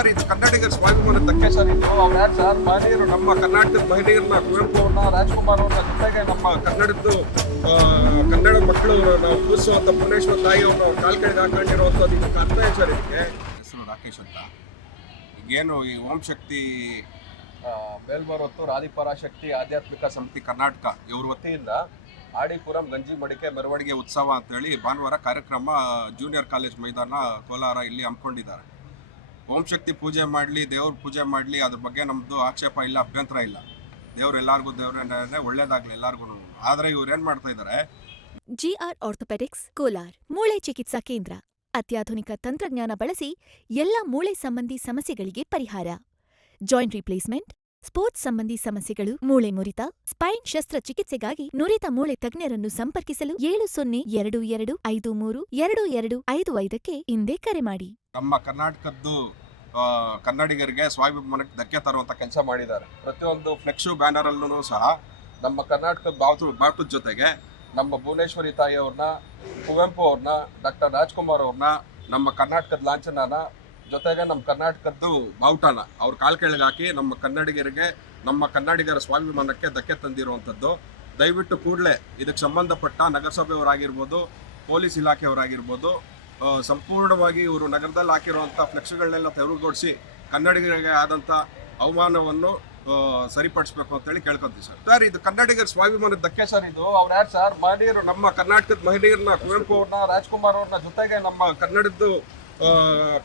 Sir ಇದು ಕನ್ನಡಿಗರ ಸ್ವಾಭಿಮಾನ ಧಕ್ಕೆ ಸರ್ ಇದು ಅವ್ರು ಯಾರು ಸರ್? ಮಹಿಳೆಯರು ನಮ್ಮ ಕರ್ನಾಟಕದ ಮಹಿಳೆಯರನ್ನ ಕುವೆಂಪು ಅವ್ರನ್ನ, ರಾಜ್ಕುಮಾರ್ ಅವ್ರನ್ನ ಜೊತೆಗೆ ನಮ್ಮ ಕನ್ನಡದ್ದು ಕನ್ನಡ ಮಕ್ಕಳು ನಾವು ಭುವನೇಶ್ವರ ತಾಯಿ ಅವ್ರನ್ನ ಅವ್ರ ಕಾಲ್ ಕೆಳಗೆ ಹಾಕೊಂಡಿರುವಂಥದ್ದು ಇದಕ್ಕೆ ಅರ್ಥ ಏನು ಸರ್ ಇದಕ್ಕೆ? ಹೆಸರು ರಾಕೇಶ್ ಅಂತ. ಈಗೇನು ಈ ಓಂ ಶಕ್ತಿ ಮೇಲ್ಬರೋತ್ತು ರಾಧಿಪರಾಶಕ್ತಿ ಆಧ್ಯಾತ್ಮಿಕ ಸಮಿತಿ ಕರ್ನಾಟಕ. ಇವ್ರ ವತಿಯಿಂದ ಆಡಿಪುರಂ, ಗಂಜಿ ಮಡಿಕೆ, ಮೆರವಣಿಗೆ ಉತ್ಸವ ಅಂತೇಳಿ ಭಾನುವಾರ ಕಾರ್ಯಕ್ರಮ ಜೂನಿಯರ್ ಕಾಲೇಜ್ ಮೈದಾನ, ಕೋಲಾರ ಇಲ್ಲಿ ಹಮ್ಮಿಕೊಂಡಿದ್ದಾರೆ. ಓಂ ಶಕ್ತಿ ಪೂಜೆ ಮಾಡಲಿ ದೇವ್ರ ಪೂಜೆ ಮಾಡಲಿ ಅದ್ರ ಬಗ್ಗೆ ನಮ್ಮದು ಆಕ್ಷೇಪ ಇಲ್ಲ ಅಭ್ಯಂತರ ಇಲ್ಲ. ದೇವ್ರು ಎಲ್ಲರಿಗೂ ದೇವ್ರೇ ಒಳ್ಳೇದಾಗಲಿ ಎಲ್ಲರಿಗೂ ಆದರೆ ಇವ್ರು ಏನು ಮಾಡ್ತಾ ಇದ್ದಾರೆ ಜಿಆರ್ ಆರ್ಥೋಪೆಡಿಕ್ಸ್ ಕೋಲಾರ್ ಮೂಳೆ ಚಿಕಿತ್ಸಾ ಕೇಂದ್ರ. ಅತ್ಯಾಧುನಿಕ ತಂತ್ರಜ್ಞಾನ ಬಳಸಿ ಎಲ್ಲ ಮೂಳೆ ಸಂಬಂಧಿ ಸಮಸ್ಯೆಗಳಿಗೆ ಪರಿಹಾರ. ಜಾಯಿಂಟ್ ರಿಪ್ಲೇಸ್ಮೆಂಟ್ ಸ್ಪೋರ್ಟ್ಸ್ ಸಂಬಂಧಿ ಸಮಸ್ಯೆಗಳು ಮೂಳೆ ಮುರಿತ ಸ್ಪೈನ್ ಶಸ್ತ್ರಚಿಕಿತ್ಸೆಗಾಗಿ ನುರಿತ ಮೂಳೆ ತಜ್ಞರನ್ನು ಸಂಪರ್ಕಿಸಲು ಏಳು ಸೊನ್ನೆ ಎರಡು ಎರಡು ಐದು ಮೂರು ಎರಡು ಎರಡು ಐದು ಐದಕ್ಕೆ ಇಂದೇ ಕರೆ ಮಾಡಿ. ನಮ್ಮ ಕರ್ನಾಟಕದ್ದು ಕನ್ನಡಿಗರಿಗೆ ಸ್ವಾಭಿಮಾನಕ್ಕೆ ಧಕ್ಕೆ ತರುವಂತ ಕೆಲಸ ಮಾಡಿದ್ದಾರೆ. ಪ್ರತಿಯೊಂದು ಫ್ಲೆಕ್ಸು ಬ್ಯಾನರಲ್ಲೂ ಸಹ ನಮ್ಮ ಕರ್ನಾಟಕದ ಬಾವುಟ ಬಾವುಟದ ಜೊತೆಗೆ ನಮ್ಮ ಭುವನೇಶ್ವರಿ ತಾಯಿ ಅವ್ರನ್ನ, ಕುವೆಂಪು ಅವ್ರನ್ನ ಡಾಕ್ಟರ್ ರಾಜ್ಕುಮಾರ್ ಅವ್ರನ್ನ, ನಮ್ಮ ಕರ್ನಾಟಕದ ಲಾಂಛನನ ಜೊತೆಗೆ ನಮ್ಮ ಕರ್ನಾಟಕದ್ದು ಬಾವುಟನ ಅವ್ರ ಕಾಲ್ ಕೆಳಗೆ ಹಾಕಿ ನಮ್ಮ ಕನ್ನಡಿಗರಿಗೆ, ನಮ್ಮ ಕನ್ನಡಿಗರ ಸ್ವಾಭಿಮಾನಕ್ಕೆ ಧಕ್ಕೆ ತಂದಿರುವಂಥದ್ದು. ದಯವಿಟ್ಟು ಕೂಡಲೇ ಇದಕ್ಕೆ ಸಂಬಂಧಪಟ್ಟ ನಗರಸಭೆಯವರಾಗಿರ್ಬೋದು, ಪೊಲೀಸ್ ಇಲಾಖೆಯವರಾಗಿರ್ಬೋದು ಸಂಪೂರ್ಣವಾಗಿ ಇವರು ನಗರದಲ್ಲಿ ಹಾಕಿರುವಂಥ ಫ್ಲೆಕ್ಸ್ಗಳನ್ನೆಲ್ಲ ತೆರವುಗೊಳಿಸಿ ಕನ್ನಡಿಗರಿಗೆ ಆದಂಥ ಅವಮಾನವನ್ನು ಸರಿಪಡಿಸ್ಬೇಕು ಅಂತೇಳಿ ಕೇಳ್ಕೊಂತೀವಿ ಸರ್. ಸರ್, ಇದು ಕನ್ನಡಿಗರ ಸ್ವಾಭಿಮಾನದ ಧಕ್ಕೆ ಸರ್ ಇದು? ಅವ್ರು ಯಾರು ಸರ್? ಮಹನೀಯರು ನಮ್ಮ ಕರ್ನಾಟಕದ ಮಹನೀಯರನ್ನ ಕುವೆಂಪು ಅವ್ರನ್ನ, ರಾಜ್ಕುಮಾರ್ ಅವ್ರನ್ನ ಜೊತೆಗೆ ನಮ್ಮ ಕನ್ನಡದ್ದು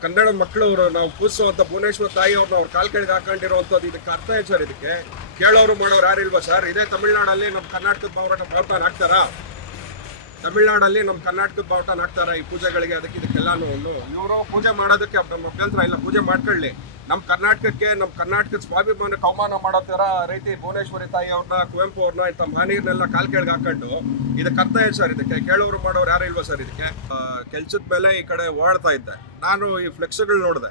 ಕನ್ನಡ ಮಕ್ಕಳು ನಾವು ಪೂಜಿಸುವಂಥ ಭುವನೇಶ್ವರ ತಾಯಿ ಅವ್ರನ್ನ ಅವ್ರ ಕಾಲ್ ಕೆಳಗೆ ಹಾಕೊಂಡಿರುವಂಥದ್ದು ಇದಕ್ಕೆ ಅರ್ಥ ಏನು ಸರ್ ಇದಕ್ಕೆ? ಕೇಳೋರು ಮಾಡೋರು ಯಾರಿಲ್ವಾ ಸರ್? ಇದೇ ತಮಿಳ್ನಾಡಲ್ಲಿ ನಮ್ಮ ಕರ್ನಾಟಕದ ಹೋರಾಟ ಬಾವುಟನ ಹಾಕ್ತಾರಾ? ತಮಿಳ್ನಾಡಲ್ಲಿ ನಮ್ಮ ಕರ್ನಾಟಕದ ಬಾವುಟನ ಹಾಕ್ತಾರೆ ಈ ಪೂಜೆಗಳಿಗೆ, ಅದಕ್ಕೆ ಇದಕ್ಕೆಲ್ಲಾನು ಇವರು ಪೂಜೆ ಮಾಡೋದಕ್ಕೆ ನಮ್ಮ ಅಭ್ಯಂತರ ಇಲ್ಲ, ಪೂಜೆ ಮಾಡ್ಕೊಳ್ಳಿ. ನಮ್ಮ ಕರ್ನಾಟಕಕ್ಕೆ, ನಮ್ಮ ಕರ್ನಾಟಕದ ಸ್ವಾಭಿಮಾನಕ್ಕೆ ಅವಮಾನ ಮಾಡೋ ಥರ ರೀತಿ ಭುವನೇಶ್ವರಿ ತಾಯಿ ಅವ್ರನ್ನ, ಕುವೆಂಪು ಅವ್ರನ್ನ ಇಂಥ ಮಹನೀಯರನ್ನೆಲ್ಲ ಕಾಲು ಕೆಳಗೆ ಹಾಕೊಂಡು ಇದಕ್ಕೆ ಅರ್ಥ ಸರ್ ಇದಕ್ಕೆ. ಕೇಳೋರು ಮಾಡೋರು ಯಾರು ಇಲ್ವಾ ಸರ್ ಇದಕ್ಕೆ? ಕೆಲ್ಸದ ಮೇಲೆ ಈ ಕಡೆ ಓಡಾಡ್ತಾ ಇದ್ದೆ. ನಾನು ಈ ಫ್ಲೆಕ್ಸ್ಗಳು ನೋಡಿದೆ.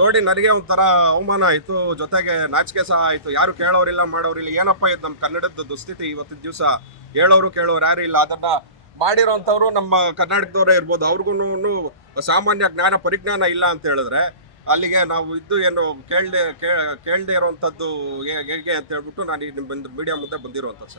ನೋಡಿ ನನಗೆ ಒಂಥರ ಅವಮಾನ ಆಯಿತು, ಜೊತೆಗೆ ನಾಚಿಕೆ ಸಹ ಆಯಿತು. ಯಾರು ಕೇಳೋರಿಲ್ಲ, ಮಾಡೋರಿಲ್ಲ. ಏನಪ್ಪ ಇದು ನಮ್ಮ ಕನ್ನಡದ ದುಸ್ಥಿತಿ ಇವತ್ತಿನ ದಿವಸ? ಹೇಳೋರು ಕೇಳೋರು ಯಾರು ಇಲ್ಲ. ಅದನ್ನ ಮಾಡಿರೋಂಥವ್ರು ನಮ್ಮ ಕರ್ನಾಟಕದವರೇ ಇರ್ಬೋದು. ಅವ್ರಿಗೂ ಸಾಮಾನ್ಯ ಜ್ಞಾನ ಪರಿಜ್ಞಾನ ಇಲ್ಲ ಅಂತ ಹೇಳಿದ್ರೆ ಅಲ್ಲಿಗೆ ನಾವು ಇದ್ದು ಏನು ಕೇಳದೆ ಕೇಳದೆ ಇರೋವಂಥದ್ದು ಹೇಗೆ ಅಂತ ಹೇಳ್ಬಿಟ್ಟು ನಾನು ನಿಮ್ಮ ಮೀಡಿಯಾ ಮುಂದೆ ಬಂದಿರುವಂಥದ್ದು ಸರ್.